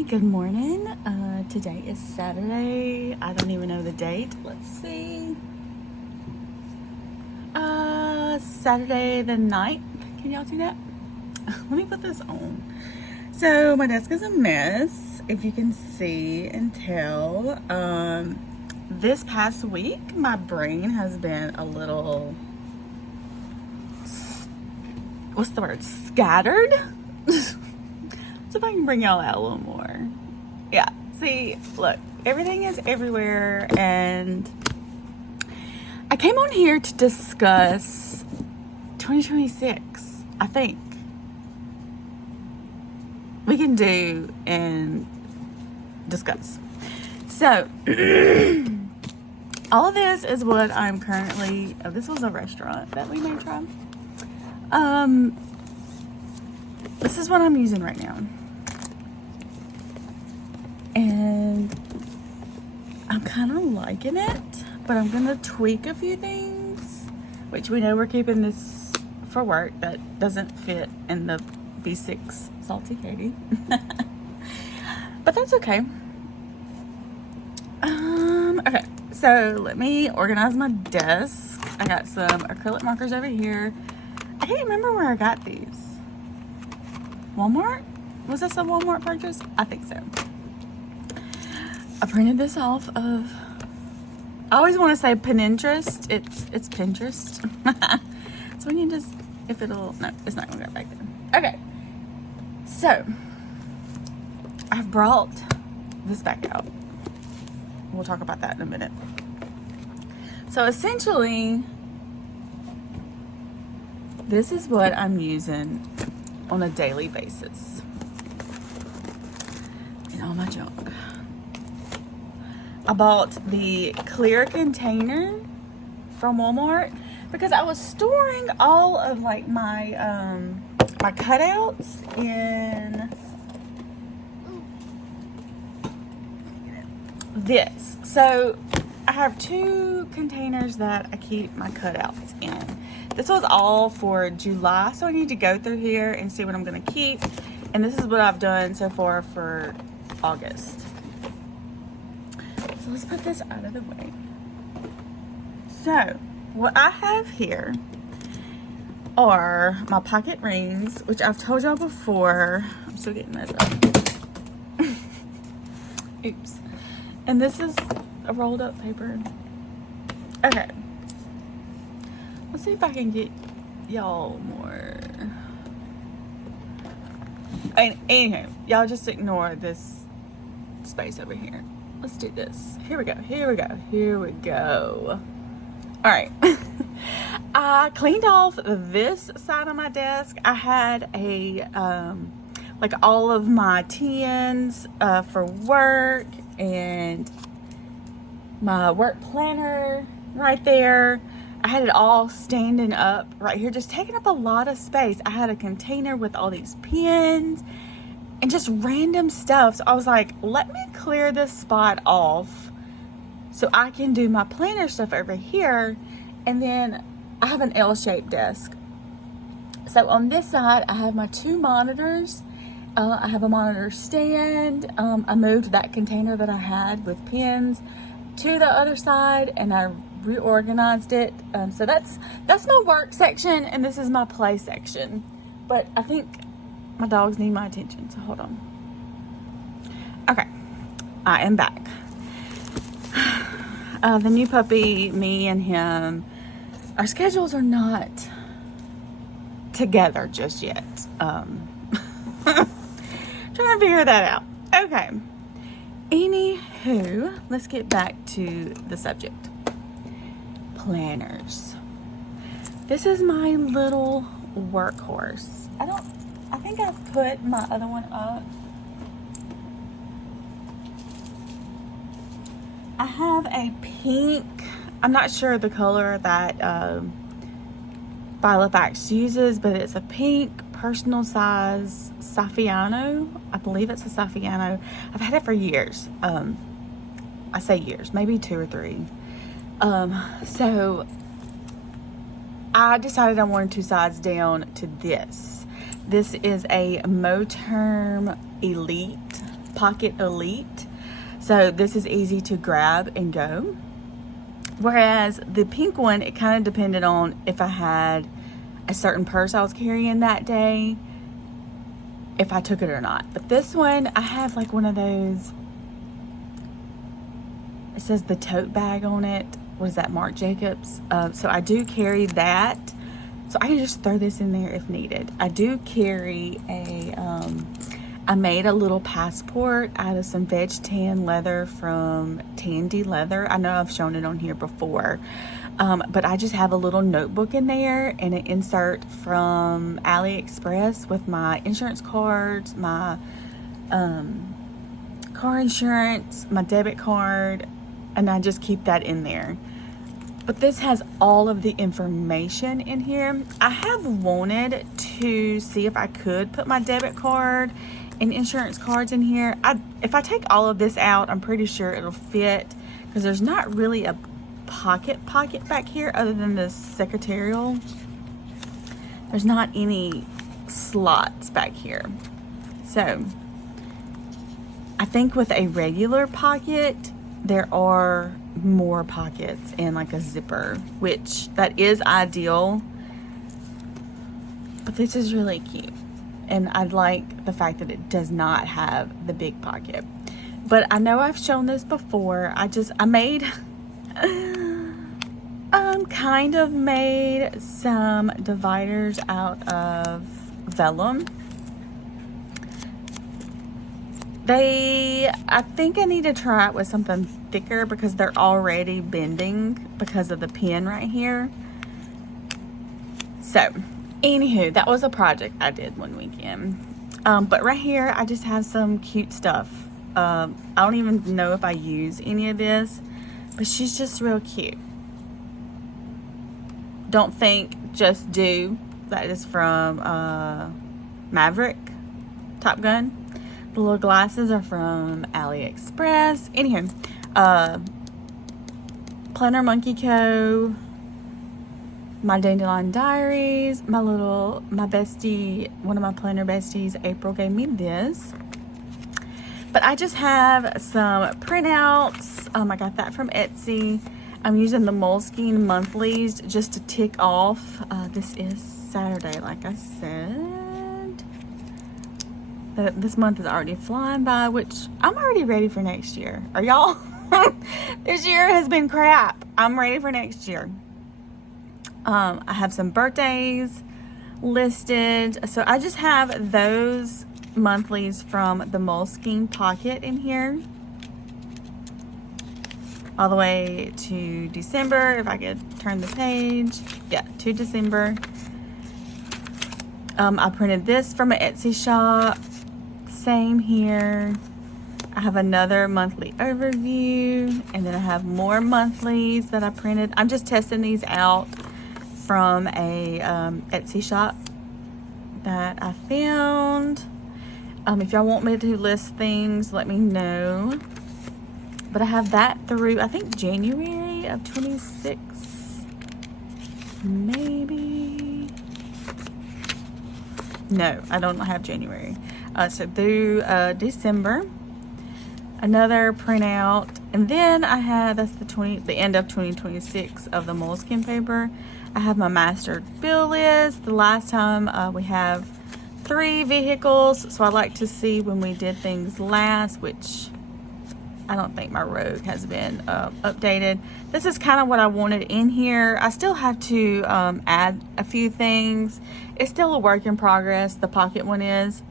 Hey, good morning. Today is Saturday. I don't even know the date. Let's see. Saturday the 9th. Can y'all see that? Let me put this on. So my desk is a mess, if you can see and tell. This past week, my brain has been a little, what's the word? Scattered? So if I can bring y'all out a little more. Yeah, see, look, everything is everywhere, and I came on here to discuss 2026, I think. We can do and discuss. So, all of this is what I'm currently, this was a restaurant that we may try. This is what I'm using right now. And I'm kind of liking it, but I'm going to tweak a few things, which we know we're keeping this for work that doesn't fit in the B6 Salty Katie. But that's okay. Okay, so let me organize my desk. I got some acrylic markers over here. I can't remember where I got these. Walmart? Was this a Walmart purchase? I think so. I printed this off of, I always want to say Pinterest. It's Pinterest. So when you just, if it'll, no, it's not going to go back there. Okay. So, I've brought this back out. We'll talk about that in a minute. So essentially, this is what I'm using on a daily basis in all my junk. I bought the clear container from Walmart because I was storing all of like my my cutouts in this. So I have two containers that I keep my cutouts in. This was all for July, so I need to go through here and see what I'm going to keep. And this is what I've done so far for August. So let's put this out of the way. So what I have here are my pocket rings, which I've told y'all before. I'm still getting this up. Oops. And this is a rolled up paper. Okay. Let's see if I can get y'all more. And anywho, y'all just ignore this space over here. Let's do this. Here we go. Here we go. Here we go. All right. I cleaned off this side of my desk. I had a, like all of my tins for work and my work planner right there. I had it all standing up right here, just taking up a lot of space. I had a container with all these pens and just random stuff. So I was like, let me clear this spot off so I can do my planner stuff over here. And then I have an L-shaped desk. So on this side, I have my two monitors. I have a monitor stand. I moved that container that I had with pens to the other side, and I reorganized it. So that's my work section, and this is my play section. But I think my dogs need my attention, so hold on. Okay, I am back. The new puppy, me and him, our schedules are not together just yet. Trying to figure that out. Okay. Anywho, let's get back to the subject. Planners. This is my little workhorse. I think I've put my other one up. I have a pink, I'm not sure the color that Violet Facts uses, but it's a pink personal size Saffiano. I believe it's a Saffiano. I've had it for years. I say years, maybe 2 or 3. So I decided I wanted 2 sides down to this. This is a Moterm Elite Pocket Elite. So this is easy to grab and go. Whereas the pink one, it kind of depended on if I had a certain purse I was carrying that day, if I took it or not. But this one, I have like one of those, it says the tote bag on it. What is that, Marc Jacobs? So I do carry that. So I can just throw this in there if needed. I do carry I made a little passport out of some veg tan leather from Tandy Leather. I know I've shown it on here before. But I just have a little notebook in there and an insert from AliExpress with my insurance cards, my car insurance, my debit card, and I just keep that in there. But this has all of the information in here. I have wanted to see if I could put my debit card and insurance cards in here. If I take all of this out, I'm pretty sure it'll fit, because there's not really a pocket back here other than the secretarial. There's not any slots back here. So I think with a regular pocket, there are more pockets and like a zipper, which that is ideal. But this is really cute. And I like the fact that it does not have the big pocket. But I know I've shown this before. I made kind of made some dividers out of vellum. I think I need to try it with something thicker because they're already bending because of the pin right here. So anywho, that was a project I did one weekend. But right here, I just have some cute stuff. I don't even know if I use any of this, but she's just real cute. Don't think, just do. That is from Maverick, Top Gun. The little glasses are from AliExpress. Anywho, Planner Monkey Co. My Dandelion Diaries, my bestie, one of my planner besties, April, gave me this. But I just have some printouts. I got that from Etsy. I'm using the Moleskine monthlies just to tick off. This is Saturday, like I said. This month is already flying by, which I'm already ready for next year. Are y'all? This year has been crap. I'm ready for next year. I have some birthdays listed. So I just have those monthlies from the Moleskine Pocket in here. All the way to December, if I could turn the page. Yeah, to December. I printed this from an Etsy shop. Same here. I have another monthly overview, and then I have more monthlies that I printed. I'm just testing these out from a Etsy shop that I found. If y'all want me to list things, let me know. But I have that through, I think, January of 26, maybe. No, I don't have January. So through December. Another printout, and then I have, that's the end of 2026 of the Moleskine paper. I have my master bill list. The last time we have 3 vehicles, so I like to see when we did things last, which I don't think my Rogue has been updated. This is kind of what I wanted in here. I still have to add a few things. It's still a work in progress, the pocket one is,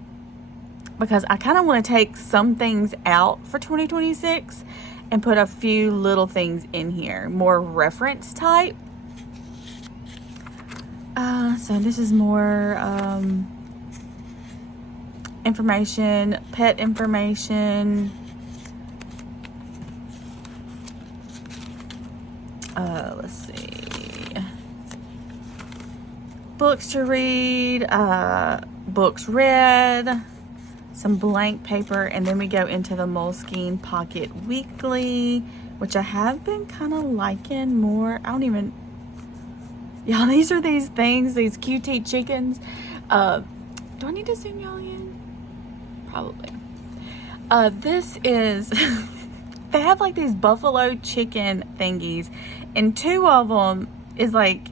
because I kind of want to take some things out for 2026 and put a few little things in here, more reference type. So this is more information, pet information. Let's see. Books to read, books read, some blank paper, and then we go into the Moleskine Pocket Weekly, which I have been kind of liking more. I don't even, y'all, these are these things, these QT chickens. Do I need to zoom y'all in? Probably. This is, they have like these buffalo chicken thingies, and 2 of them is like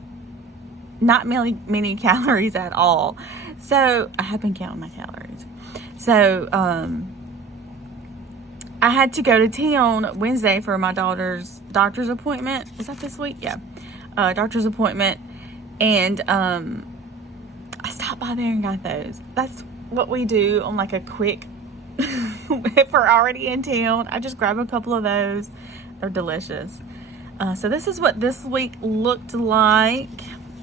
not many calories at all. So I have been counting my calories. So I had to go to town Wednesday for my daughter's doctor's appointment. Is that this week? Yeah. Doctor's appointment. And I stopped by there and got those. That's what we do on like a quick, if we're already in town, I just grab a couple of those. They're delicious. So this is what this week looked like.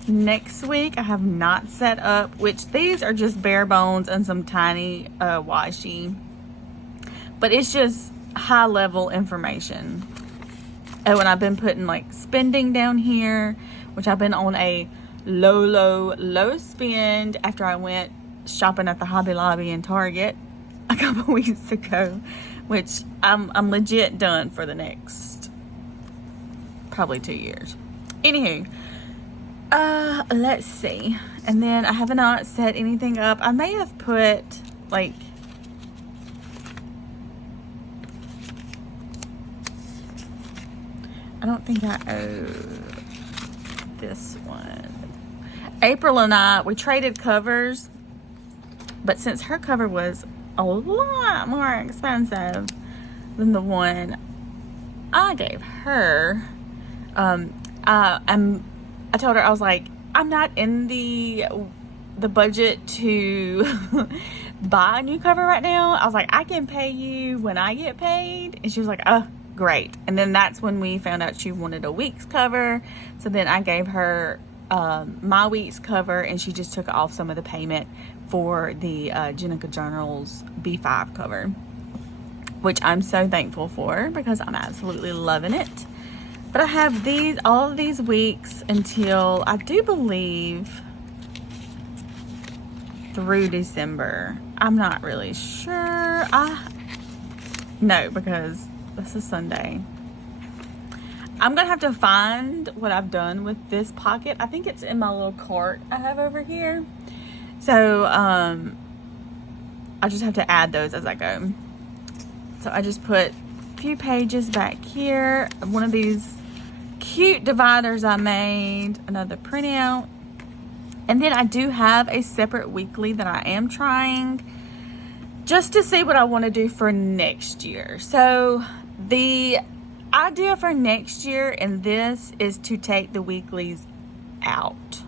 Next week I have not set up, which these are just bare bones and some tiny washi, but it's just high level information. Oh, and I've been putting like spending down here, which I've been on a low spend after I went shopping at the Hobby Lobby and Target a couple weeks ago, which I'm legit done for the next probably 2 years. Anywho, let's see. And then I have not set anything up. I may have put like I don't think I owe this one. April and I, we traded covers, but since her cover was a lot more expensive than the one I gave her, I told her, I was like, I'm not in the budget to buy a new cover right now. I was like, I can pay you when I get paid. And she was like, oh, great. And then that's when we found out she wanted a week's cover. So then I gave her my week's cover, and she just took off some of the payment for the Jenica Journals B5 cover, which I'm so thankful for because I'm absolutely loving it. But I have all of these weeks until, I do believe, through December. I'm not really sure. No, because this is Sunday. I'm going to have to find what I've done with this pocket. I think it's in my little cart I have over here. So, I just have to add those as I go. So I just put a few pages back here. One of these cute dividers I made, another printout, and then I do have a separate weekly that I am trying just to see what I want to do for next year. So the idea for next year in this is to take the weeklies out.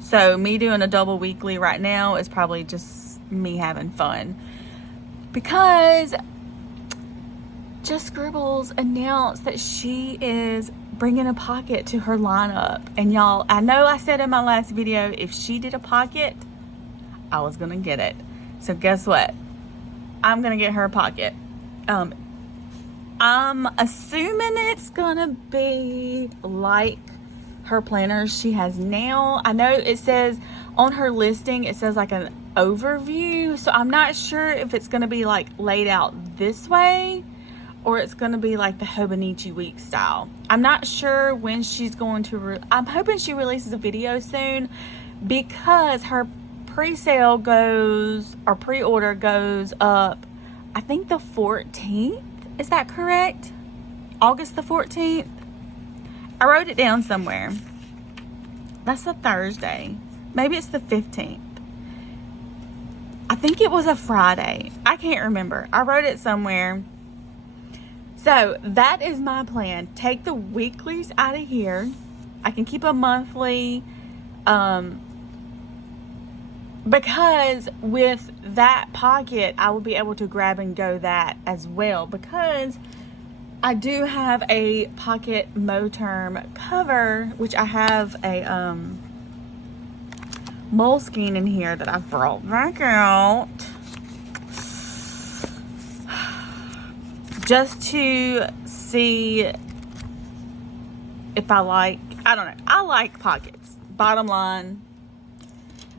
So me doing a double weekly right now is probably just me having fun, because Just Scribbles announced that she is bringing a pocket to her lineup. And y'all, I know I said in my last video, if she did a pocket, I was gonna get it. So guess what? I'm gonna get her a pocket. I'm assuming it's gonna be like her planners she has now. I know it says on her listing, it says like an overview. So I'm not sure if it's gonna be like laid out this way, or it's going to be like the Hobonichi week style. I'm not sure when she's going to, I'm hoping she releases a video soon, because her pre-sale goes, or pre-order goes up, I think the 14th. Is that correct? August the 14th? I wrote it down somewhere. That's a Thursday. Maybe it's the 15th. I think it was a Friday. I can't remember. I wrote it somewhere. So that is my plan. Take the weeklies out of here. I can keep a monthly, because with that pocket, I will be able to grab and go that as well, because I do have a pocket Moterm cover, which I have a Moleskine in here that I've brought back out. Just to see if I like, I don't know. I like pockets. Bottom line,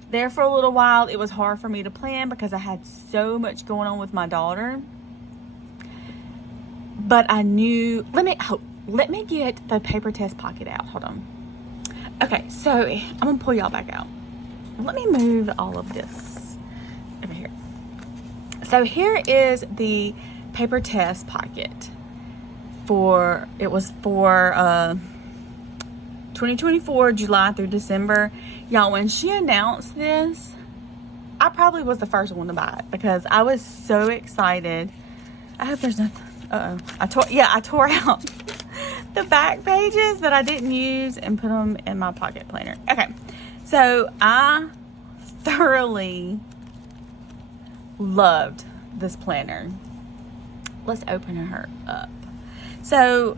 there for a little while, it was hard for me to plan because I had so much going on with my daughter. But I knew, let me get the paper test pocket out. Hold on. Okay, so I'm going to pull y'all back out. Let me move all of this over here. So here is the paper test pocket for 2024 July through December. Y'all, when she announced this, I probably was the first one to buy it because I was so excited. I hope there's nothing. I tore out the back pages that I didn't use and put them in my pocket planner. Okay, so I thoroughly loved this planner. Let's open her up. So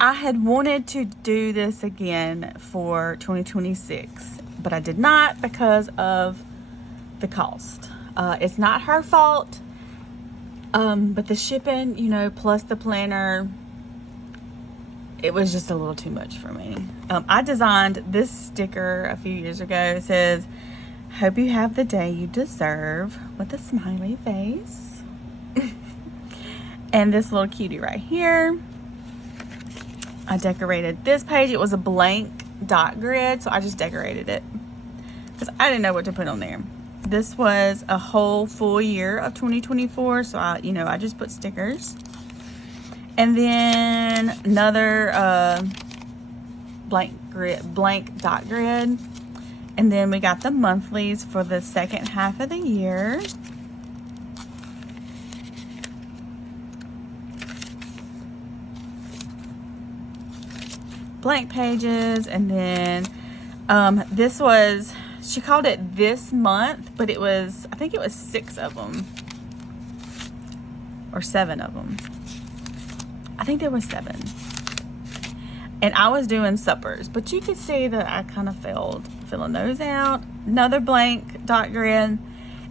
I had wanted to do this again for 2026, but I did not because of the cost. It's not her fault, but the shipping, you know, plus the planner, it was just a little too much for me. I designed this sticker a few years ago. It says, "Hope you have the day you deserve," with a smiley face. And this little cutie right here. I decorated this page. It was a blank dot grid, so I just decorated it because I didn't know what to put on there. This was a whole full year of 2024, so I just put stickers. And then another blank dot grid. And then we got the monthlies for the second half of the year. Blank pages. And then this was, she called it this month, but it was, I think it was 6 of them or 7 of them. I think there was 7. And I was doing suppers, but you could see that I kind of failed filling those out. Another blank dot grid.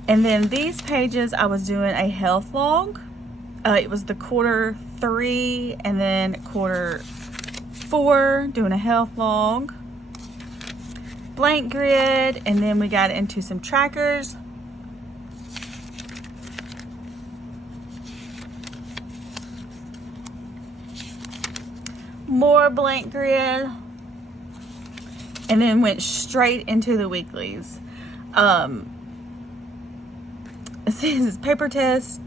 And then these pages, I was doing a health log. It was the quarter 3 and then quarter 4, doing a health log. Blank grid, and then we got into some trackers. More blank grid, and then went straight into the weeklies. This is paper test,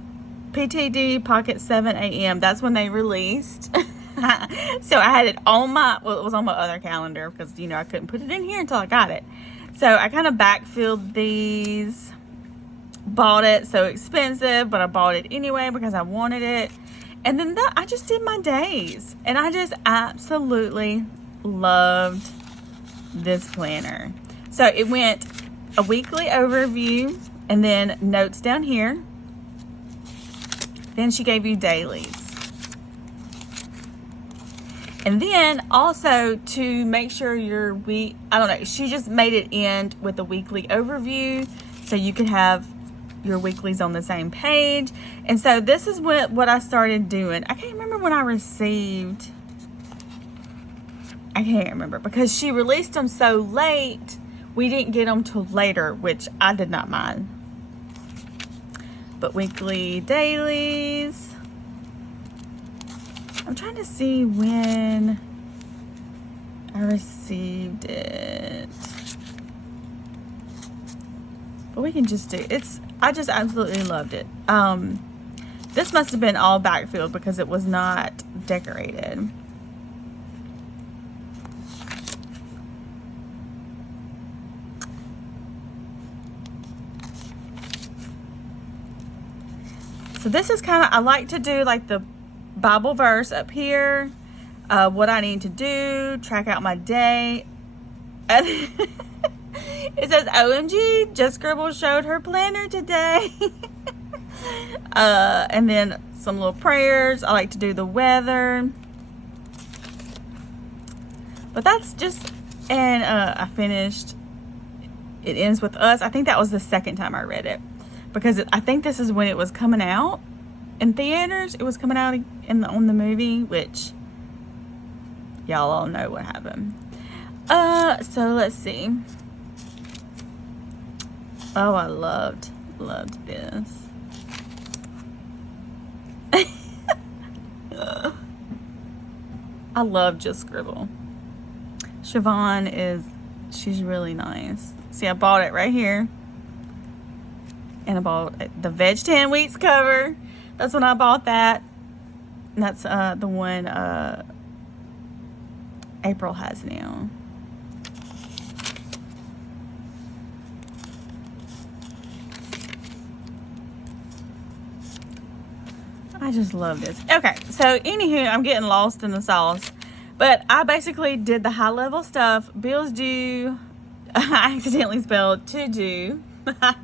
PTD, pocket 7 a.m. That's when they released. So I had it on it was on my other calendar because, I couldn't put it in here until I got it. So I kind of backfilled these, bought it, so expensive, but I bought it anyway because I wanted it. And then I just did my days, and I just absolutely loved this planner. So it went a weekly overview and then notes down here. Then she gave you dailies. And then also to make sure your week, I don't know, she just made it end with a weekly overview so you could have your weeklies on the same page. And so this is what I started doing. I can't remember when I received, I can't remember because she released them so late, we didn't get them till later, which I did not mind. But weekly dailies, I'm trying to see when I received it. But we can just do it's. I just absolutely loved it. This must have been all backfilled because it was not decorated. So this is kind of, I like to do like the Bible verse up here, what I need to do, track out my day. And it says, OMG, Just Scribble showed her planner today. And then some little prayers. I like to do the weather. But that's just, and I finished, it ends with us. I think that was the second time I read it. Because I think this is when it was coming out in theaters. It was coming out on the movie, which y'all all know what happened. So let's see. Oh, I loved this. I love Just Scribble. Siobhan she's really nice. See, I bought it right here. And I bought the Veg 10 Weeks cover. That's when I bought that. And that's the one April has now. I just love this. Okay, so anywho, I'm getting lost in the sauce. But I basically did the high level stuff. Bills due. I accidentally spelled to do. What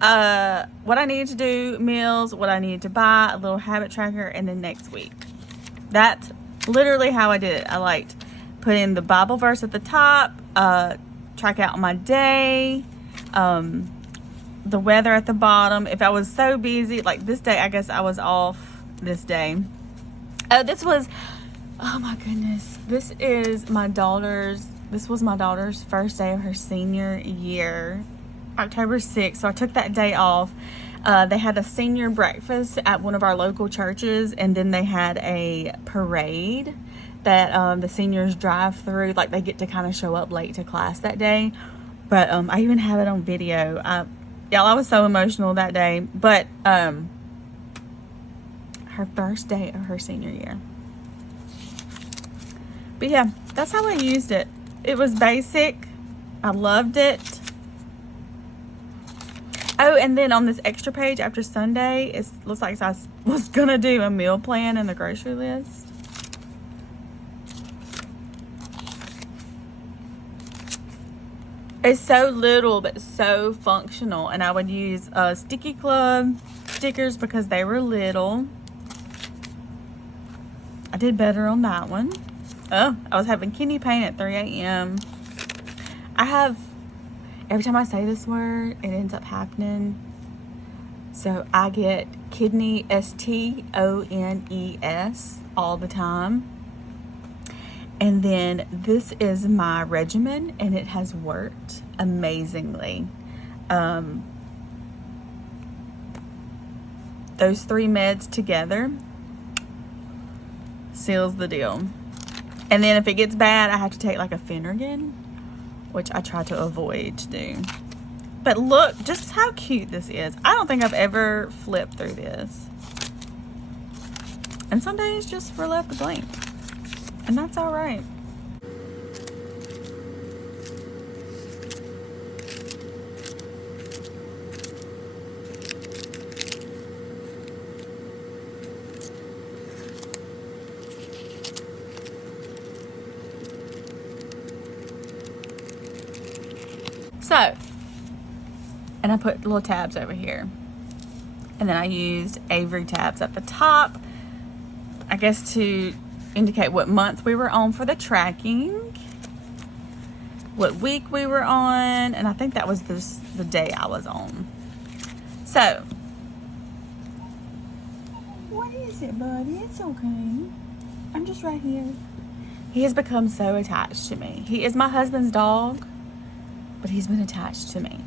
I needed to do, meals, what I needed to buy, a little habit tracker, and then next week. That's literally how I did it. I liked putting the Bible verse at the top, track out my day, the weather at the bottom. If I was so busy, like this day, I guess I was off this day. Oh my goodness. This was my daughter's first day of her senior year, October 6th. So I took that day off. They had a senior breakfast at one of our local churches, and then they had a parade that the seniors drive through. Like, they get to kind of show up late to class that day. But I even have it on video. Y'all, I was so emotional that day. But her first day of her senior year. But yeah, that's how I used it. It was basic. I loved it. Oh, and then on this extra page after Sunday, it looks like I was going to do a meal plan and the grocery list. It's so little, but so functional. And I would use Sticky Club stickers because they were little. I did better on that one. Oh, I was having kidney pain at 3 a.m. Every time I say this word, it ends up happening. So I get kidney, STONES, all the time. And then this is my regimen, and it has worked amazingly. Those 3 meds together seals the deal. And then if it gets bad, I have to take like a Phenergan, which I try to avoid to do. But look just how cute this is. I don't think I've ever flipped through this. And some days just were left blank. And that's all right. So, and I put little tabs over here. And then I used Avery tabs at the top, I guess to indicate what month we were on for the tracking, what week we were on, and I think that was the day I was on. So, what is it, buddy? It's okay. I'm just right here. He has become so attached to me. He is my husband's dog, but he's been attached to me.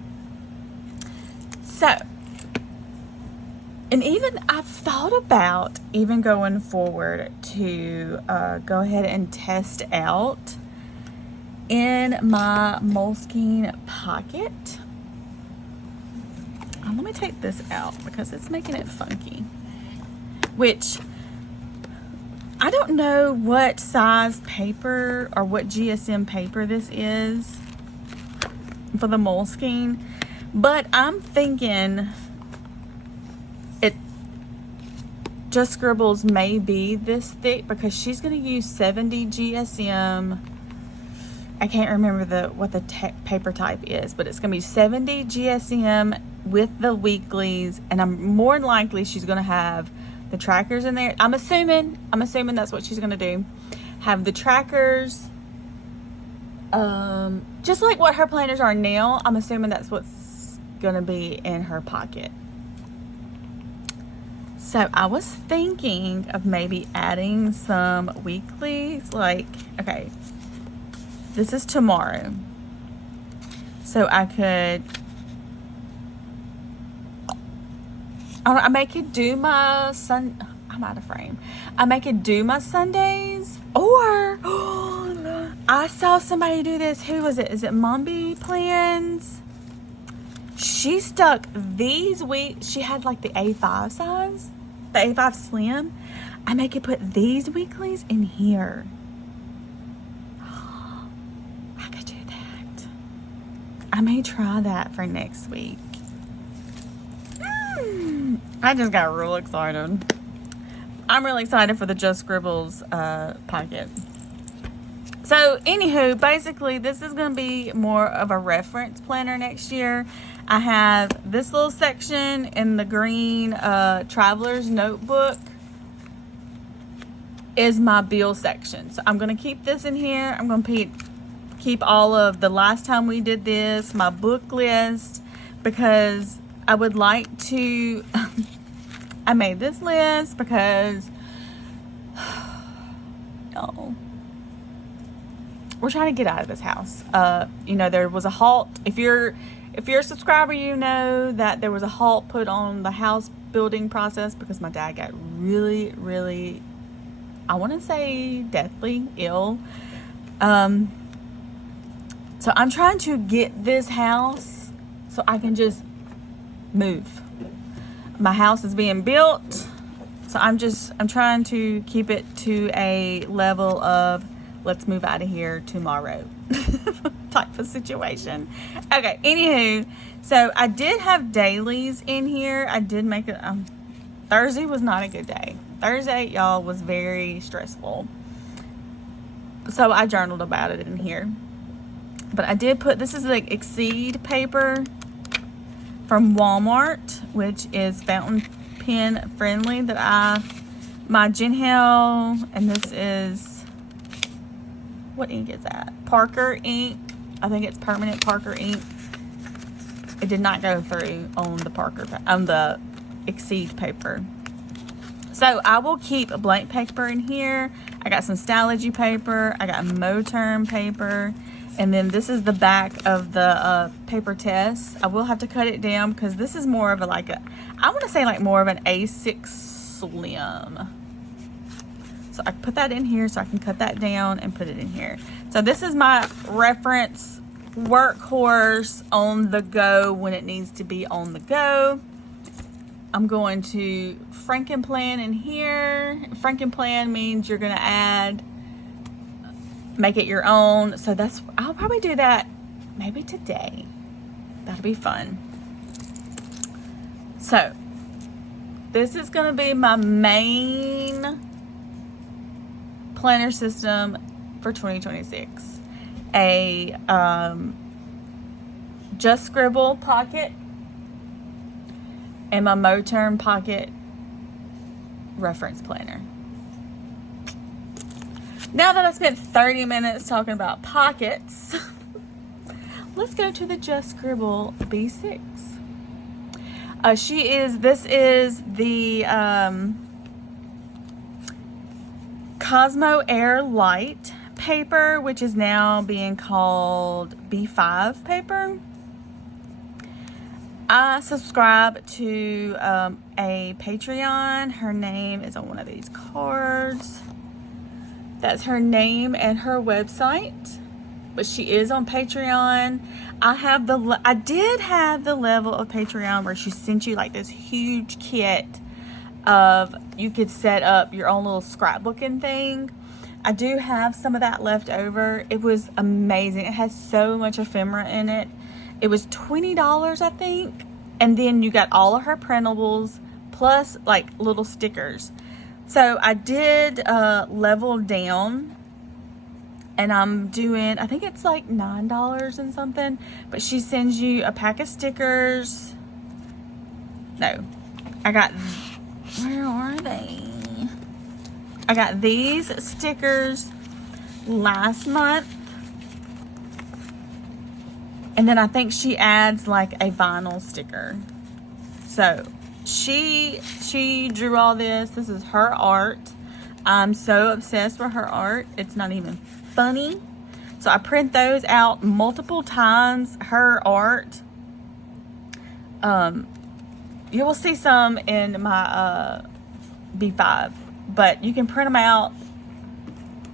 So, and even I've thought about even going forward to go ahead and test out in my Moleskine pocket. Let me take this out because it's making it funky. Which, I don't know what size paper or what GSM paper this is for the Moleskine, but I'm thinking it just Scribbles may be this thick because she's going to use 70 GSM. I can't remember what the paper type is, but it's going to be 70 GSM with the weeklies, and I'm more than likely she's going to have the trackers in there. I'm assuming that's what she's going to do. Have the trackers, just like what her planners are now. I'm assuming that's what's going to be in her pocket. So I was thinking of maybe adding some weeklies, like, okay, this is tomorrow. So I could, I may could do my I'm out of frame. I may could do my Sundays, or I saw somebody do this. Who was it? Is it Mombi Plans? she stuck these she had like the A5 size, the A5 Slim. I make it put these weeklies in here. I could do that. I may try that for next week. I just got real excited. I'm really excited for the Just Scribbles pocket. So, anywho, basically, this is going to be more of a reference planner next year. I have this little section in the green Traveler's Notebook is my bill section. So, I'm going to keep this in here. I'm going to keep all of the last time we did this, my book list, because I would like to... I made this list because... Oh... We're trying to get out of this house. You know, there was a halt. If you're a subscriber, you know that there was a halt put on the house building process because my dad got really, really, I want to say deathly ill. So I'm trying to get this house so I can just move. My house is being built. So I'm trying to keep it to a level of let's move out of here tomorrow type of situation. Okay, anywho, so I did have dailies in here. I did make it, Thursday was not a good day. Thursday, y'all, was very stressful. So I journaled about it in here. But I did put, this is like Exceed paper from Walmart, which is fountain pen friendly my Genhel, and this is, what ink is that? Parker ink. I think it's permanent Parker ink. It did not go through on the Exceed paper. So I will keep a blank paper in here. I got some Stalogy paper. I got Moterm paper. And then this is the back of the paper test. I will have to cut it down because this is more of I want to say like more of an A6 Slim. So I put that in here so I can cut that down and put it in here. So this is my reference workhorse on the go when it needs to be on the go. I'm going to Frankenplan in here. Frankenplan means you're going to make it your own. So I'll probably do that maybe today. That'll be fun. So this is going to be my main planner system for 2026. A Just Scribble pocket and my Moterm pocket reference planner. Now that I spent 30 minutes talking about pockets, let's go to the Just Scribble B6. This is the Cosmo Air Light paper, which is now being called B5 paper. I subscribe to a Patreon. Her name is on one of these cards. That's her name and her website, but she is on Patreon. I did have the level of Patreon where she sent you like this huge kit of, you could set up your own little scrapbooking thing. I do have some of that left over. It was amazing. It has so much ephemera in it. It was $20, I think. And then you got all of her printables plus like little stickers. So I did level down, and I'm doing, I think it's like $9 and something, but she sends you a pack of stickers. No, where are they? I got these stickers last month. And then I think she adds like a vinyl sticker. So she drew all this. This is her art. I'm so obsessed with her art. It's not even funny. So I print those out multiple times. Her art. You will see some in my B5, but you can print them out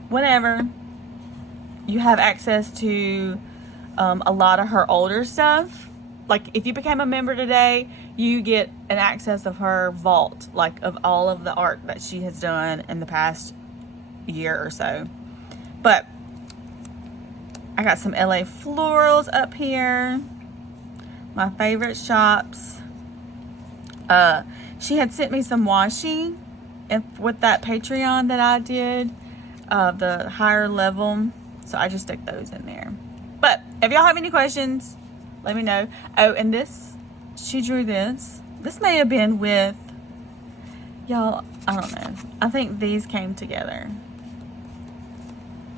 whenever. You have access to a lot of her older stuff. like if you became a member today, you get an access of her vault, like of all of the art that she has done in the past year or so. But I got some LA florals up here, my favorite shops. She had sent me some washi with that Patreon that I did, the higher level, so I just stick those in there. But if y'all have any questions, let me know. Oh, and this, she drew this. This may have been with, y'all, I don't know. I think these came together.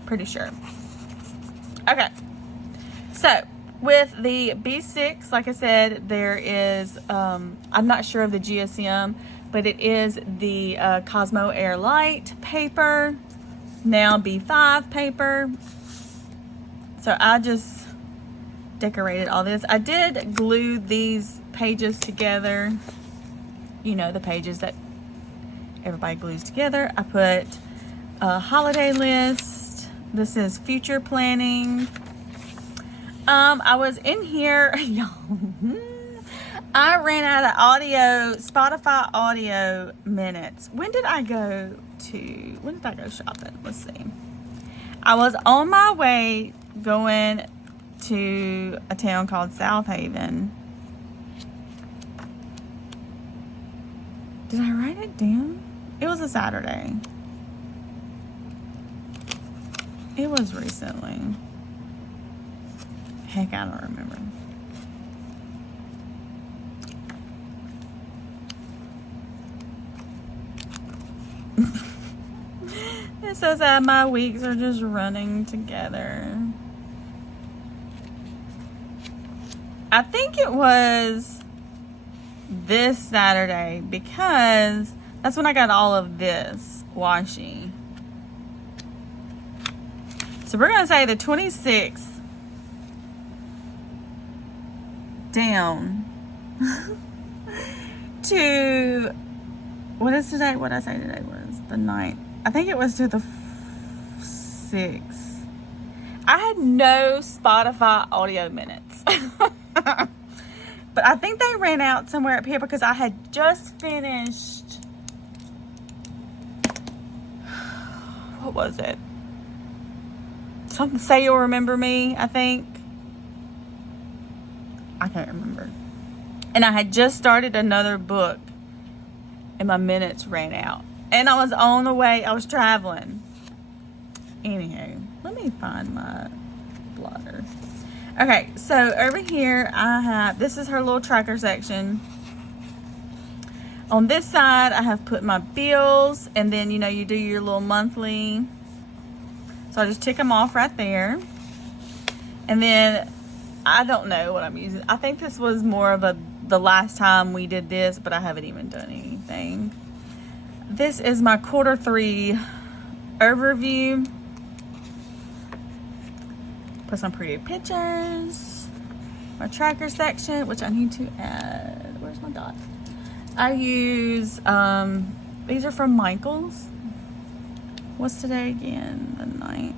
Pretty sure. Okay. So, with the B6, like I said, there is, I'm not sure of the GSM, but it is the Cosmo Air Light paper, now B5 paper. So I just decorated all this. I did glue these pages together. You know, the pages that everybody glues together. I put a holiday list. This is future planning. I was in here, y'all. I ran out of Spotify audio minutes. When did I go shopping? Let's see. I was on my way going to a town called South Haven. Did I write it down? It was a Saturday. It was recently. Heck, I don't remember. It's so sad, my weeks are just running together. I think it was this Saturday because that's when I got all of this washi. So we're going to say the 26th down to, what is today? What I say today was the 9th. I think it was to the 6th. I had no Spotify audio minutes. But I think they ran out somewhere up here because I had just finished, what was it? Something Say You'll Remember Me, I think. I can't remember. And I had just started another book and my minutes ran out. And I was on the way, I was traveling. Anywho, let me find my blotter. Okay, so over here I have, this is her little tracker section. On this side I have put my bills, and then you know you do your little monthly. So I just tick them off right there. And then I don't know what I'm using. I think this was more of the last time we did this, but I haven't even done anything. This is my Q3 overview. Put some pretty pictures. My tracker section, which I need to add. Where's my dot? I use, these are from Michael's. What's today again? The 9th.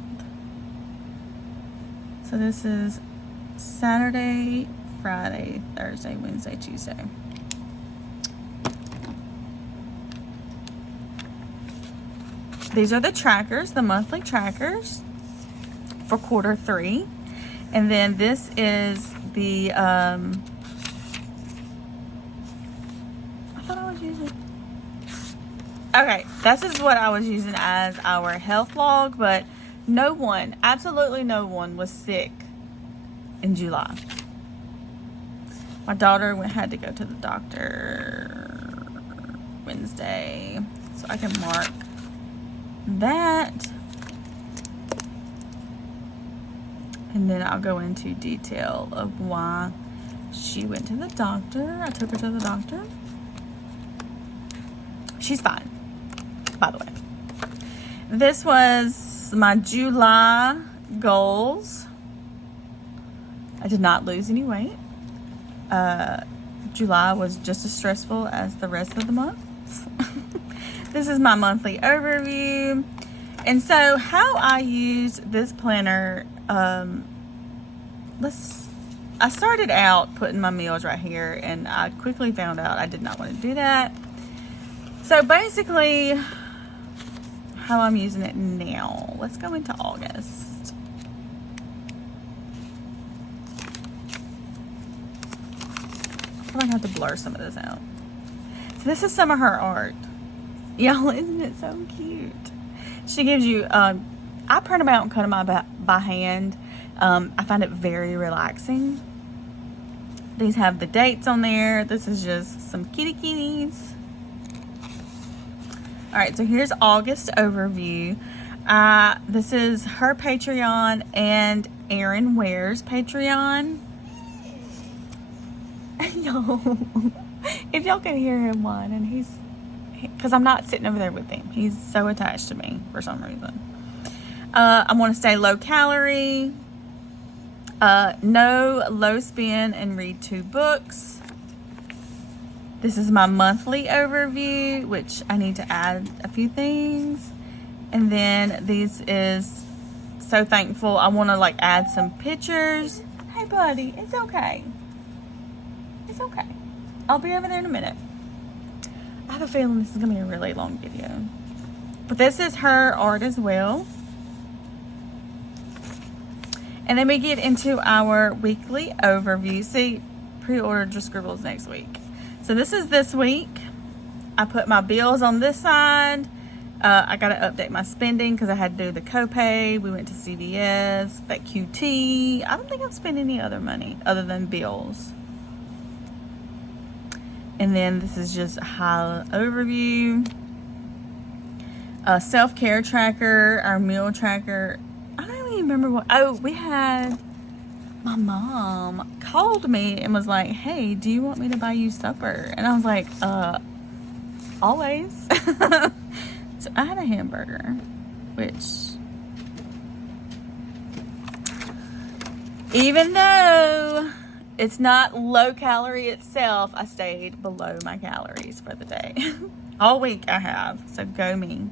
So this is Saturday, Friday, Thursday, Wednesday, Tuesday. These are the trackers, the monthly trackers for Q3. And then this is the, I thought I was using, okay, this is what I was using as our health log, but no one, absolutely no one was sick in July. My daughter had to go to the doctor Wednesday, so I can mark that. And then I'll go into detail of why she went to the doctor. I took her to the doctor. She's fine, by the way. This was my July goals. I did not lose any weight. July was just as stressful as the rest of the months. This is my monthly overview. And so how I use this planner, I I started out putting my meals right here, and I quickly found out I did not want to do that. So basically, how I'm using it now. Let's go into August. I feel like I have to blur some of this out. So this is some of her art. Y'all, isn't it so cute? She gives you, I print them out and cut them by hand. I find it very relaxing. These have the dates on there. This is just some kitty kitties. All right, so here's August overview. This is her Patreon and Aaron Ware's Patreon. Yo, if y'all can hear him whining, because I'm not sitting over there with him. He's so attached to me for some reason. I want to stay low calorie. No low spin, and read 2 books. This is my monthly overview, which I need to add a few things. And then this is so thankful. I want to like add some pictures. Hey buddy, it's okay. It's okay. I'll be over there in a minute. I have a feeling this is going to be a really long video. But this is her art as well. And then we get into our weekly overview. See, pre-order your scribbles next week. So this is this week. I put my bills on this side. I got to update my spending because I had to do the copay. We went to CVS, that QT. I don't think I've spent any other money other than bills. And then this is just a high overview. Self-care tracker, our meal tracker. I don't even remember what. Oh, we had, my mom called me and was like, hey, do you want me to buy you supper? And I was like, always. So I had a hamburger, which, even though it's not low calorie itself, I stayed below my calories for the day. All week I have, so go me.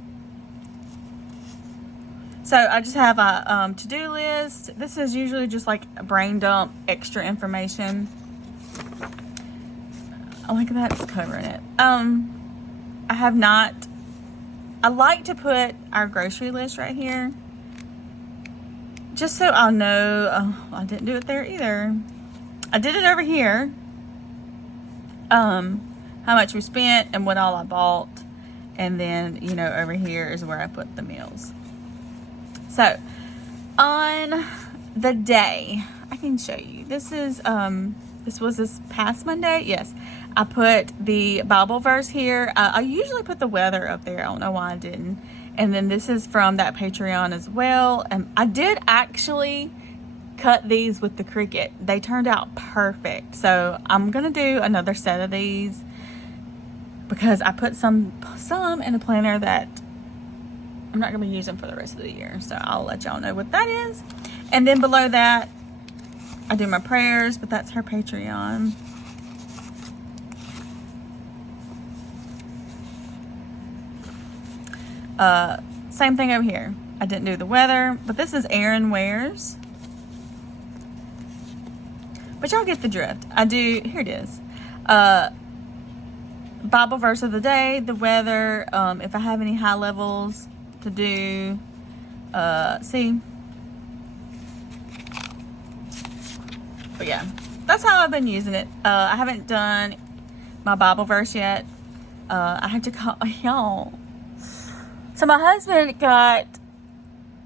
So I just have a to-do list. This is usually just like a brain dump, extra information. I like that's covering it. I have not, I like to put our grocery list right here. Just so I'll know, oh, I didn't do it there either. I did it over here. How much we spent and what all I bought. And then, you know, over here is where I put the meals. So, on the day, I can show you. This is, this was this past Monday. Yes. I put the Bible verse here. I usually put the weather up there. I don't know why I didn't. And then this is from that Patreon as well. And I did actually cut these with the Cricut. They turned out perfect. So I'm going to do another set of these because I put some in a planner that I'm not going to be using for the rest of the year. So I'll let y'all know what that is. And then below that, I do my prayers, but that's her Patreon. Same thing over here. I didn't do the weather, but this is Aaron Ware's. But y'all get the drift. I do, here it is. Bible verse of the day, the weather, if I have any high levels to do, see. But yeah, that's how I've been using it. I haven't done my Bible verse yet. I had to call y'all. So my husband got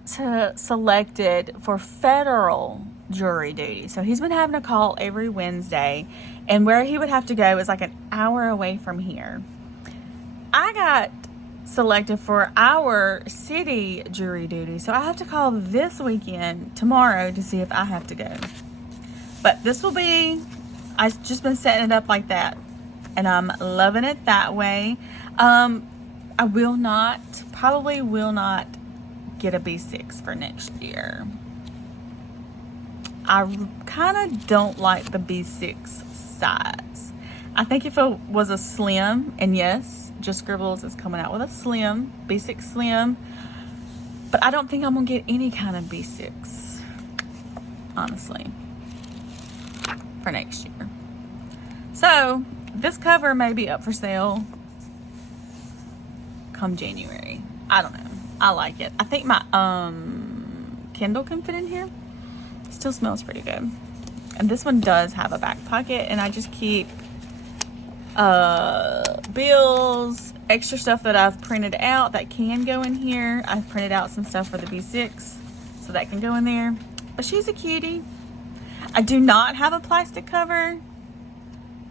selected for federal jury duty. So he's been having a call every Wednesday, and where he would have to go is like an hour away from here. I got selected for our city jury duty, so I have to call this weekend tomorrow to see if I have to go. But this will be, I've just been setting it up like that, and I'm loving it that way. I will not, probably will not get a B6 for next year. I kind of don't like the B6 size. I think if it was a slim, and yes, Just Scribbles is coming out with a slim, B6 slim, but I don't think I'm going to get any kind of B6, honestly. for next year. So this cover may be up for sale come January. I don't know. I like it. I think my Kindle can fit in here. It still smells pretty good. And this one does have a back pocket, and I just keep bills, extra stuff that I've printed out that can go in here. I've printed out some stuff for the B6, so that can go in there. But she's a cutie. I do not have a plastic cover.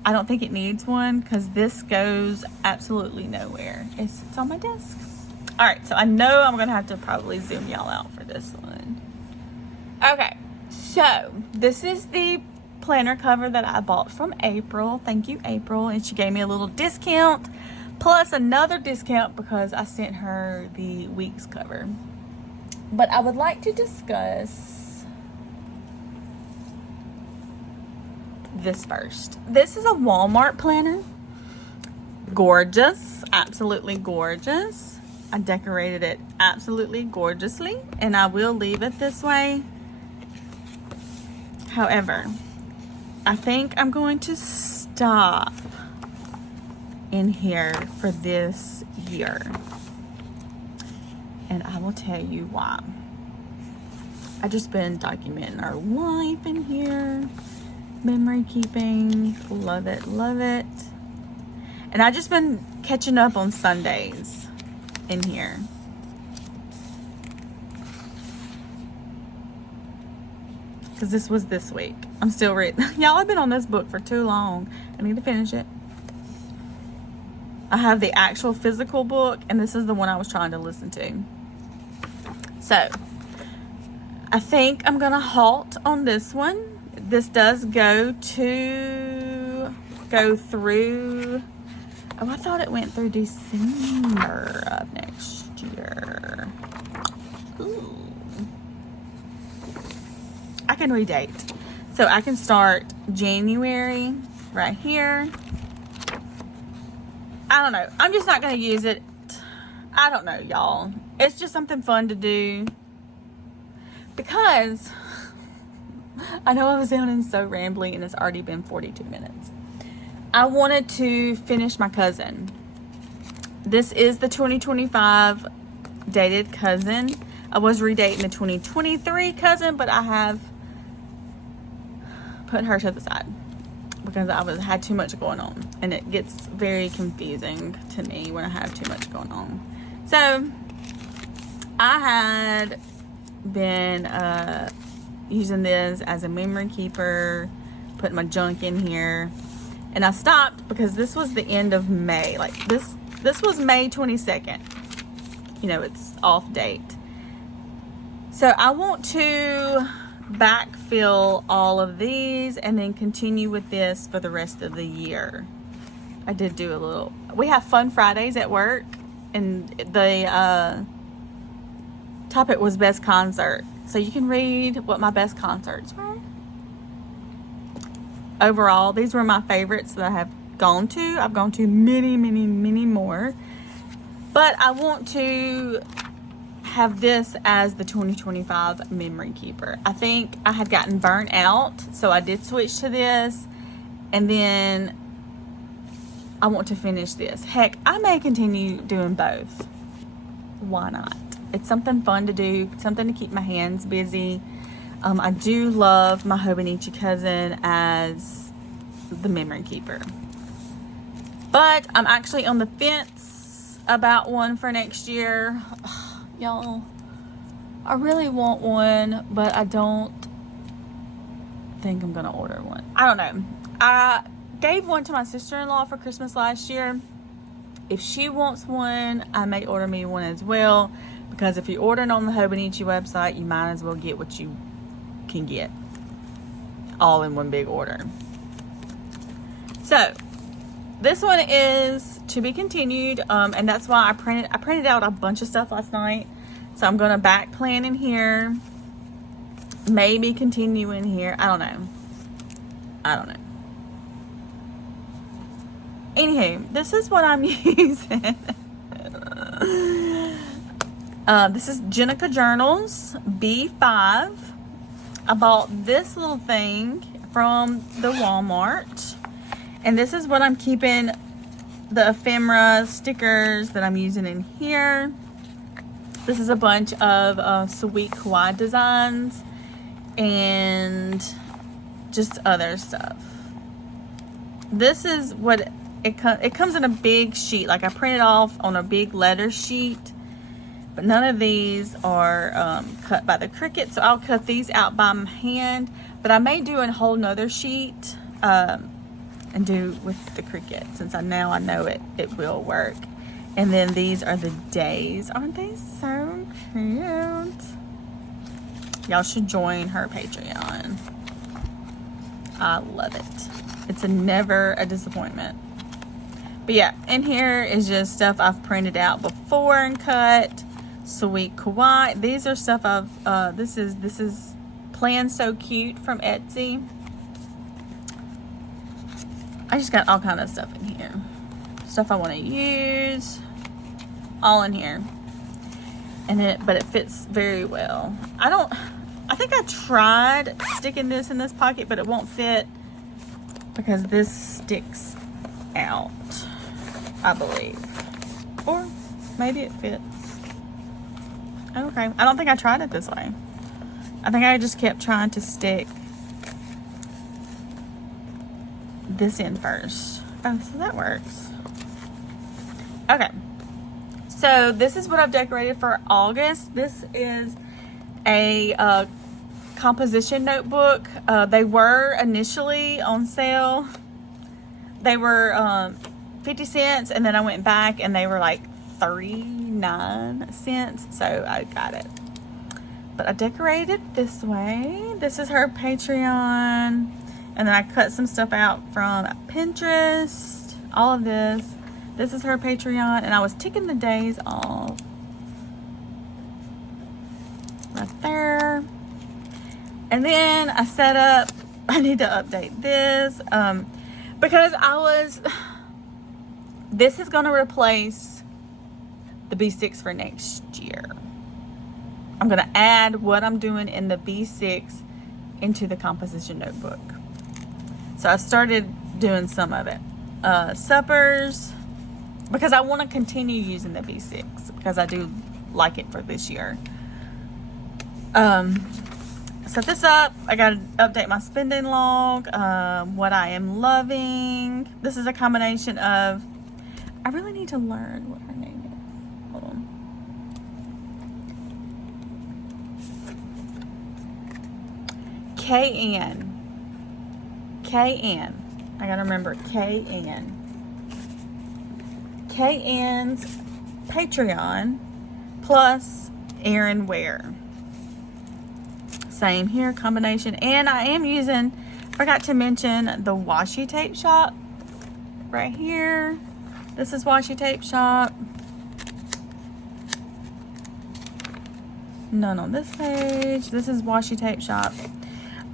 I don't think it needs one because this goes absolutely nowhere. It sits on my desk. All right, so I know I'm gonna have to probably zoom y'all out for this one. Okay, so this is the planner cover that I bought from April. Thank you, April. And she gave me a little discount plus another discount because I sent her the week's cover. But I would like to discuss this first. This is a Walmart planner. Gorgeous, absolutely gorgeous. I decorated it absolutely gorgeously, and I will leave it this way. However, I think I'm going to stop in here for this year. And I will tell you why. I just been documenting our life in here. Memory keeping. Love it, love it. And I just been catching up on Sundays in here. Because this was this week. I'm still reading. Y'all, I've been on this book for too long. I need to finish it. I have the actual physical book, and this is the one I was trying to listen to. So, I think I'm going to halt on this one. This does go through... Oh, I thought it went through December of next year. Ooh. I can redate. So I can start January right here. I don't know. I'm just not going to use it. I don't know, y'all. It's just something fun to do. Because I know I was sounding so rambly and it's already been 42 minutes. I wanted to finish my cousin. This is the 2025 dated cousin. I was redating the 2023 cousin, but I have put her to the side because I had too much going on, and it gets very confusing to me when I have too much going on. So I had been using this as a memory keeper, putting my junk in here, and I stopped because this was the end of May. Like this was May 22nd. You know, it's off date. So I want to backfill all of these and then continue with this for the rest of the year. I did do a little, we have fun Fridays at work, and the topic was best concert. So you can read what my best concerts were. Overall, these were my favorites that I have gone to. I've gone to many, many, many more. But I want to have this as the 2025 memory keeper. I think I had gotten burnt out, so I did switch to this. And then I want to finish this. Heck, I may continue doing both. Why not? It's something fun to do, something to keep my hands busy. I do love my Hobonichi cousin as the memory keeper. But I'm actually on the fence about one for next year. Y'all, I really want one, but I don't think I'm going to order one. I don't know. I gave one to my sister-in-law for Christmas last year. If she wants one, I may order me one as well. Because if you're ordering on the Hobonichi website, you might as well get what you can get all in one big order. So this one is to be continued, and that's why I printed out a bunch of stuff last night. So I'm gonna back plan in here, maybe continue in here. I don't know. Anywho, this is what I'm using. This is Jenica Journals B5. I bought this little thing from the Walmart. And this is what I'm keeping, the ephemera stickers that I'm using in here. This is a bunch of sweet kawaii designs and just other stuff. This is what it comes in a big sheet. Like I printed off on a big letter sheet, but none of these are cut by the Cricut, so I'll cut these out by hand. But I may do a whole nother sheet and do with the Cricut, since I know it will work. And then these are the days. Aren't they so cute? Y'all should join her Patreon. I love it. It's never a disappointment. But yeah, in here is just stuff I've printed out before and cut. Sweet kawaii. These are stuff I've this is Plan So Cute from Etsy. I just got all kind of stuff in here. Stuff I want to use. All in here. But it fits very well. I think I tried sticking this in this pocket, but it won't fit because this sticks out, I believe. Or maybe it fits. Okay. I don't think I tried it this way. I think I just kept trying to stick this in first. Oh, so that works. Okay. So this is what I've decorated for August. This is a composition notebook. They were initially on sale. They were 50 cents, and then I went back and they were like 39 cents. So I got it. But I decorated it this way. This is her Patreon. And then I cut some stuff out from Pinterest. All of this. This is her Patreon. And I was ticking the days off. Right there. And then I set up, I need to update this. Because this is going to replace the B6 for next year. I'm going to add what I'm doing in the B6 into the composition notebook. So I started doing some of it. Suppers, because I want to continue using the B6 because I do like it for this year. Set this up. I got to update my spending log. What I am loving. This is a combination of, I really need to learn what her name is. Hold on. KN. I gotta remember KN. KN's Patreon plus Erin Ware. Same here, combination. And I am using, forgot to mention, the washi tape shop right here. This is washi tape shop. None on this page. This is washi tape shop.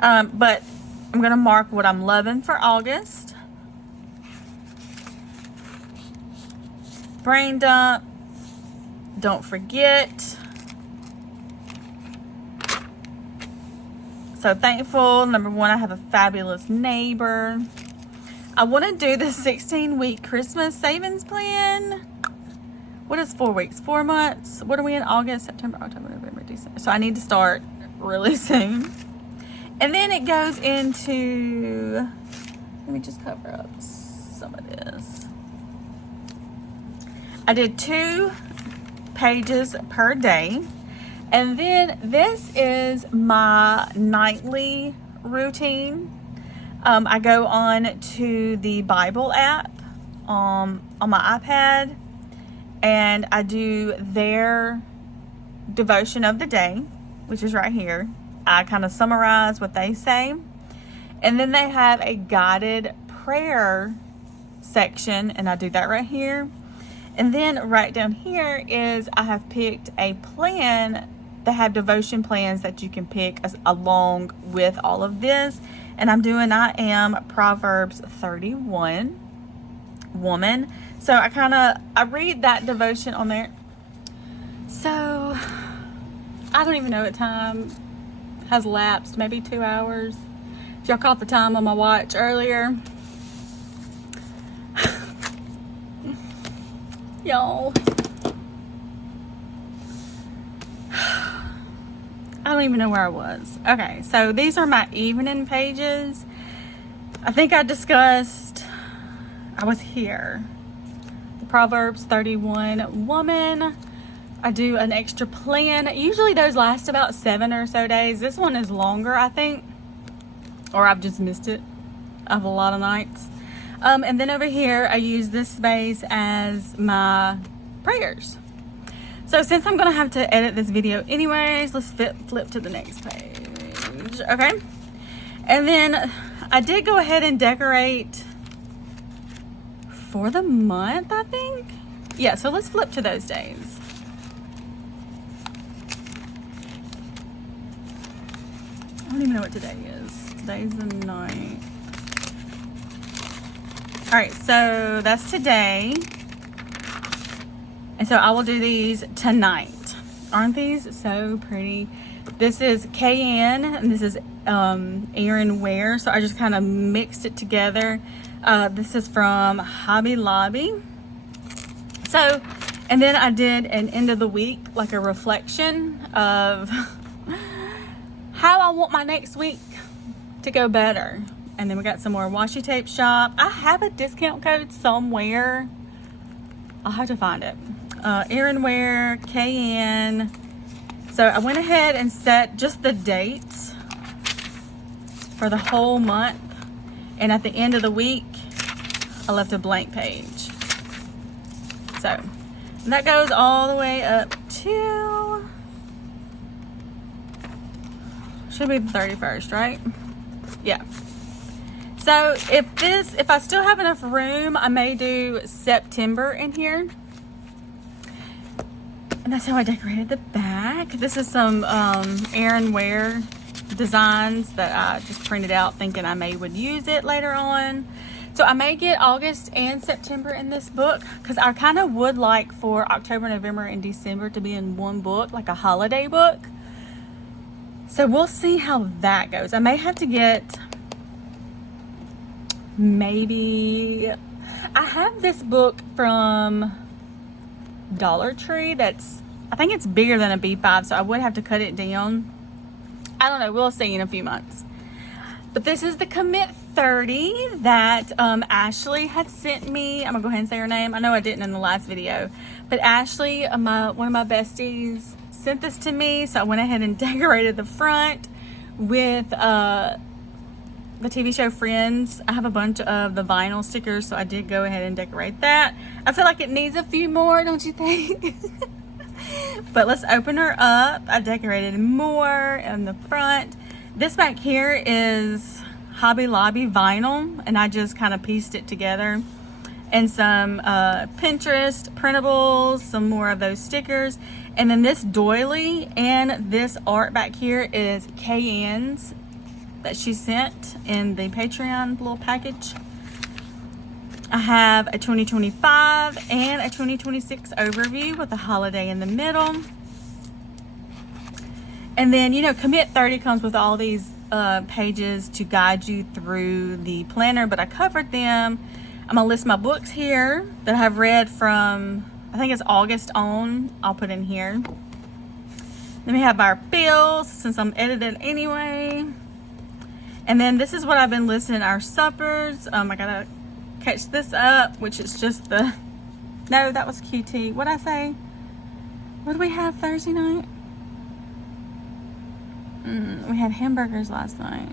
But I'm going to mark what I'm loving for August. Brain dump. Don't forget. So thankful. Number one, I have a fabulous neighbor. I want to do the 16-week Christmas savings plan. What is 4 weeks? 4 months? What are we in? August, September, October, November, December. So I need to start really soon. And then it goes into, let me just cover up some of this. I did 2 pages per day. And then this is my nightly routine. I go on to the Bible app on my iPad, and I do their devotion of the day, which is right here. I kind of summarize what they say. And then they have a guided prayer section, and I do that right here. And then right down here is I have picked a plan. They have devotion plans that you can pick along with all of this. And I am Proverbs 31 woman. So I read that devotion on there. So I don't even know what time has lapsed, maybe 2 hours. If y'all caught the time on my watch earlier. Y'all. I don't even know where I was. Okay, so these are my evening pages. I think I discussed, I was here. The Proverbs 31 woman. I do an extra plan. Usually those last about 7 or so days. This one is longer, I think. Or I've just missed it. I have a lot of nights. And then over here, I use this space as my prayers. So since I'm going to have to edit this video anyways, let's flip to the next page. Okay. And then I did go ahead and decorate for the month, I think. Yeah, so let's flip to those days. I don't even know what today is. Today's the 9th. All right, so that's today. And so I will do these tonight. Aren't these so pretty? This is Cayenne and this is Erin Wear. So I just kind of mixed it together. This is from Hobby Lobby. So, and then I did an end of the week, like a reflection of how I want my next week to go better. And then we got some more washi tape shop. I have a discount code somewhere. I'll have to find it. Erin Wear, Cayenne. So I went ahead and set just the dates for the whole month. And at the end of the week, I left a blank page. So that goes all the way up to, should be the 31st, right? Yeah. So if I still have enough room, I may do September in here. And that's how I decorated the back. This is some Erin Wear designs that I just printed out thinking I would use it later on. So I may get August and September in this book because I kind of would like for October, November, and December to be in one book, like a holiday book. So we'll see how that goes. I may have to get maybe, I have this book from Dollar Tree that's, I think it's bigger than a B5, so I would have to cut it down. I don't know, we'll see in a few months. But this is the Commit 30 that Ashley had sent me. I'm gonna go ahead and say her name. I know I didn't in the last video, but Ashley, one of my besties, sent this to me, so I went ahead and decorated the front with the TV show Friends. I have a bunch of the vinyl stickers, so I did go ahead and decorate that. I feel like it needs a few more, don't you think? But let's open her up. I decorated more in the front. This back here is Hobby Lobby vinyl, and I just kind of pieced it together. And some Pinterest printables, some more of those stickers. And then this doily and this art back here is Cayenne's that she sent in the Patreon little package. I have a 2025 and a 2026 overview with a holiday in the middle. And then, you know, Commit 30 comes with all these pages to guide you through the planner, but I covered them. I'm gonna list my books here that I have read from, I think it's August on. I'll put in here. Then we have our bills, since I'm edited anyway. And then this is what I've been listing, our suppers. I gotta catch this up, which is just the, no, that was QT. What'd I say? What did we have Thursday night? We had hamburgers last night.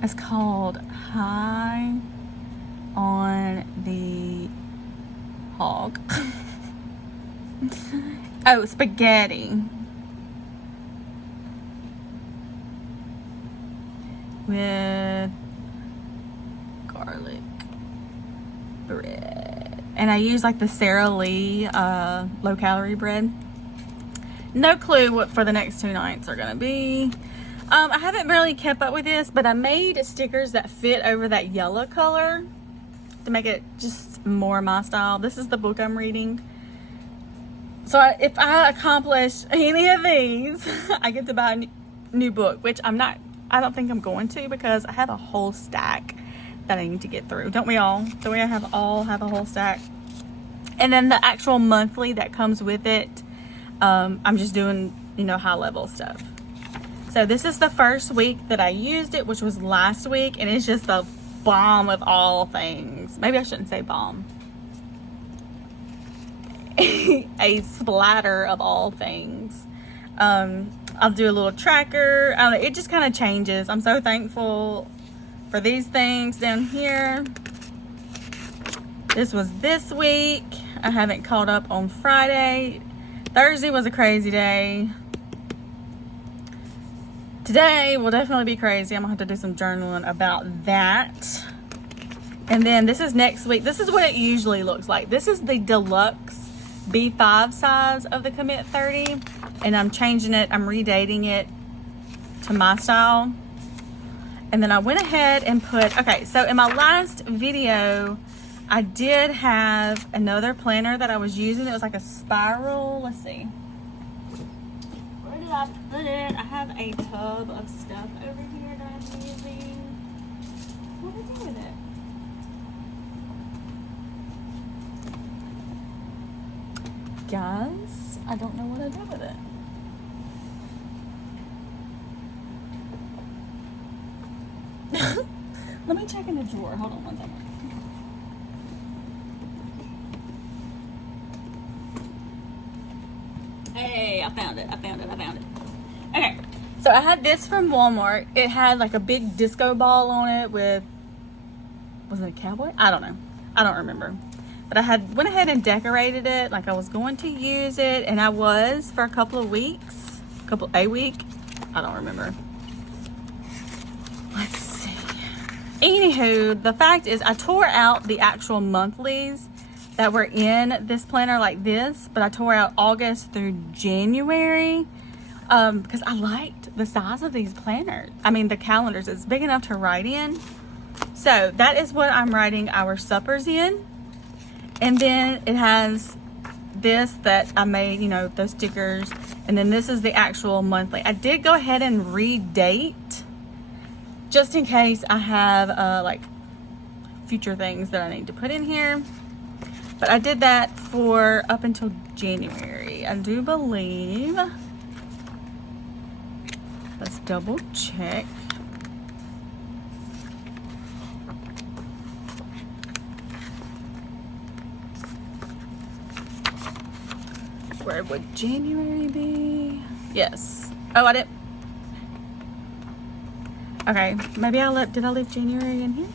It's called High on the Hog. Oh, spaghetti. With garlic bread. And I use like the Sara Lee low calorie bread. No clue what for the next 2 nights are gonna be. I haven't really kept up with this, but I made stickers that fit over that yellow color to make it just more my style. This is the book I'm reading. So if I accomplish any of these, I get to buy a new book, which I don't think I'm going to, because I have a whole stack that I need to get through. Don't we all? Don't we all have a whole stack? And then the actual monthly that comes with it, I'm just doing, high level stuff. So this is the first week that I used it, which was last week, and it's just the bomb of all things. Maybe I shouldn't say bomb. A splatter of all things. I'll do a little tracker. I don't know, it just kind of changes. I'm so thankful for these things down here. This was this week. I haven't caught up on Friday. Thursday was a crazy day. Today will definitely be crazy. I'm gonna have to do some journaling about that. And then this is next week. This is what it usually looks like. This is the deluxe B5 size of the Commit 30, and I'm changing it. I'm redating it to my style. And then I went ahead and okay, so in my last video, I did have another planner that I was using. It was like a spiral. Let's see. Where did I put it? I have a tub of stuff over here that I'm using. What did I do with it? Guys, I don't know what I did with it. Let me check in the drawer. Hold on one second. Hey, I found it. Okay, so I had this from Walmart. It had like a big disco ball on it with, was it a cowboy? I don't know. I don't remember. But I went ahead and decorated it like I was going to use it, and I was for a couple of weeks, a week. I don't remember. Let's see. Anywho, the fact is I tore out the actual monthlies that were in this planner like this, but I tore out August through January because I liked the size of these planners. I mean, the calendars, it's big enough to write in. So that is what I'm writing our suppers in. And then it has this that I made, those stickers. And then this is the actual monthly. I did go ahead and redate just in case I have like future things that I need to put in here. But I did that for up until January, I do believe. Let's double check. Where would January be? Yes. Oh, I did. Okay, maybe did I leave January in here?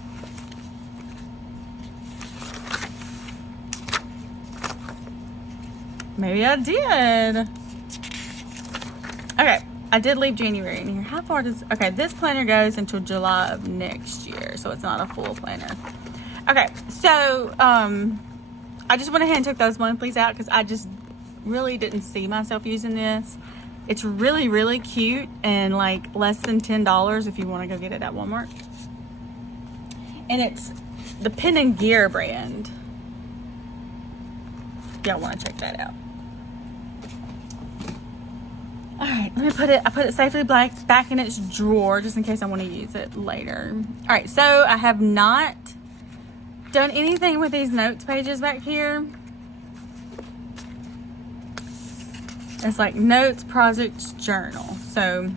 Maybe I did. Okay, I did leave January in here. How far okay, this planner goes until July of next year, so it's not a full planner. Okay, so I just went ahead and took those monthlies out because I just really didn't see myself using this. It's really, really cute and like less than $10 if you want to go get it at Walmart. And it's the Pen and Gear brand. Y'all want to check that out. All right, let me I put it safely back in its drawer just in case I want to use it later. All right, so I have not done anything with these notes pages back here. It's like notes, projects, journal. So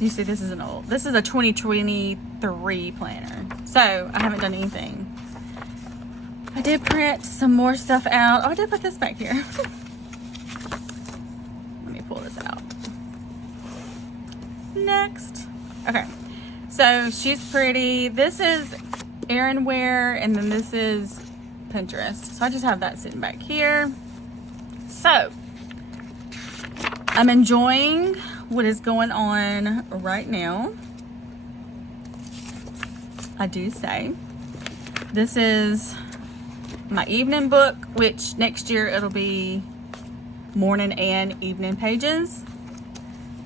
you see this is this is a 2023 planner. So I haven't done anything. I did print some more stuff out. Oh, I did put this back here. Let me pull this out. Next. Okay. So she's pretty. This is Erin Wear, and then this is Pinterest. So I just have that sitting back here. So I'm enjoying what is going on right now. I do say this is my evening book, which next year it'll be morning and evening pages.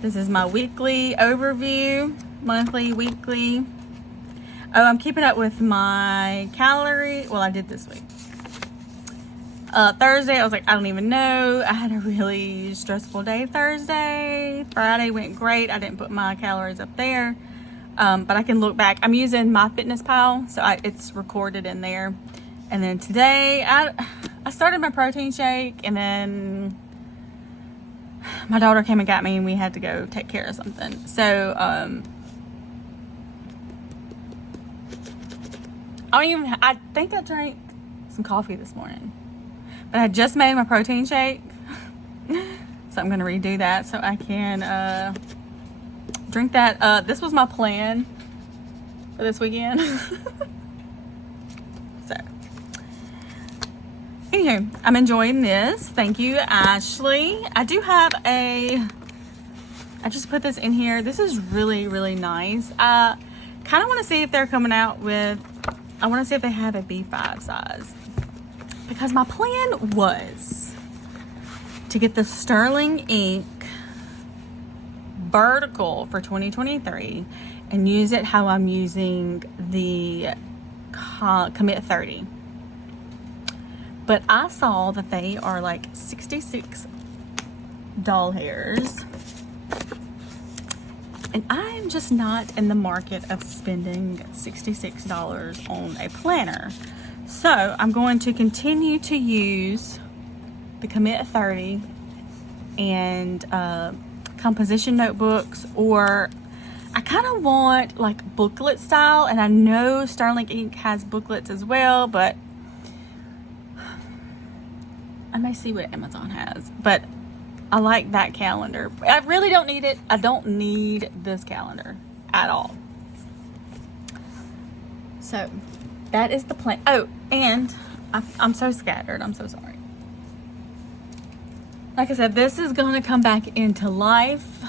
This is my weekly overview, monthly, weekly. Oh, I'm keeping up with my calorie. Well, I did this week. Thursday, I was like, I don't even know. I had a really stressful day Thursday. Friday went great. I didn't put my calories up there. But I can look back. I'm using MyFitnessPal, so it's recorded in there. And then today, I started my protein shake, and then my daughter came and got me, and we had to go take care of something. So, I think I drank some coffee this morning. But I just made my protein shake. So I'm going to redo that so I can drink that. This was my plan for this weekend. So, anywho, I'm enjoying this. Thank you, Ashley. I do have I just put this in here. This is really, really nice. I kind of want to see if they're coming out with, I want to see if they have a B5 size. Because my plan was to get the Sterling ink vertical for 2023 and use it how I'm using the Commit 30. But I saw that they are like 66 doll hairs. And I am just not in the market of spending $66 on a planner. So I'm going to continue to use the Commit 30 and composition notebooks, or I kind of want like booklet style, and I know Sterling ink has booklets as well, but I may see what Amazon has. But I like that calendar. I really don't need it. I don't need this calendar at all. So that is the plan. Oh, and I'm so scattered. I'm so sorry. Like I said, this is going to come back into life.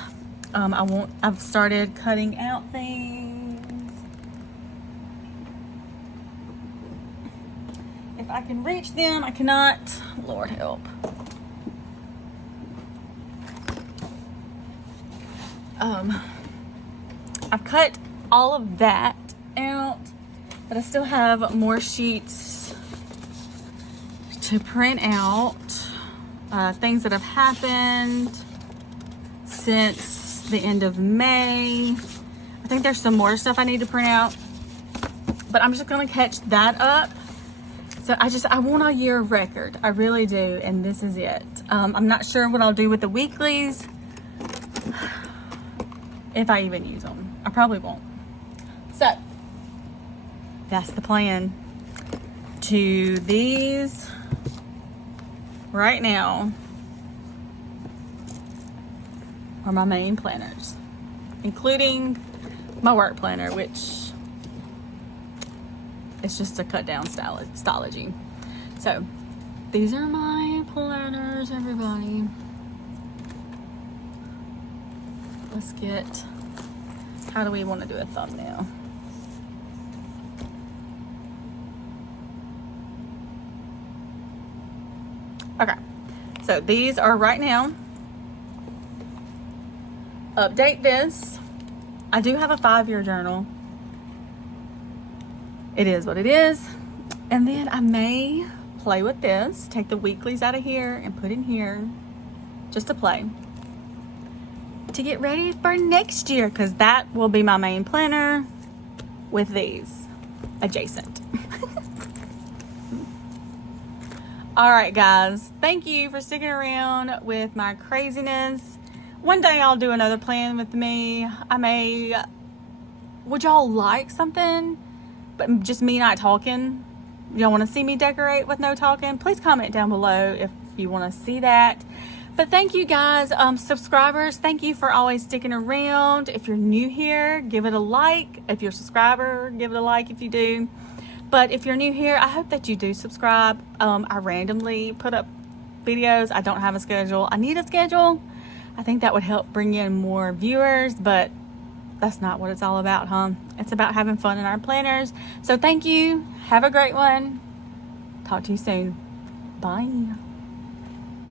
I've started cutting out things. If I can reach them, I cannot. Lord help. I've cut all of that out, but I still have more sheets to print out. Things that have happened since the end of May. I think there's some more stuff I need to print out, but I'm just gonna catch that up. So I want a year record. I really do, and this is it. I'm not sure what I'll do with the weeklies. If I even use them. I probably won't. So, that's the plan. To these right now are my main planners, including my work planner, which is just a cut down stylogy. So, these are my planners, everybody. Let's get, how do we want to do a thumbnail? Okay, so these are right now. Update this. I do have a 5-year journal. It is what it is. And then I may play with this, take the weeklies out of here and put in here just to play, to get ready for next year, because that will be my main planner with these adjacent. All right, guys, thank you for sticking around with my craziness. One day I'll do another plan with me. Would y'all like something but just me not talking? Y'all want to see me decorate with no talking? Please comment down below if you want to see that. But thank you guys, subscribers, thank you for always sticking around. If you're new here, give it a like. If you're a subscriber, give it a like if you do. But if you're new here, I hope that you do subscribe. I randomly put up videos. I don't have a schedule. I need a schedule. I think that would help bring in more viewers, but that's not what it's all about, huh? It's about having fun in our planners. So thank you. Have a great one. Talk to you soon. Bye.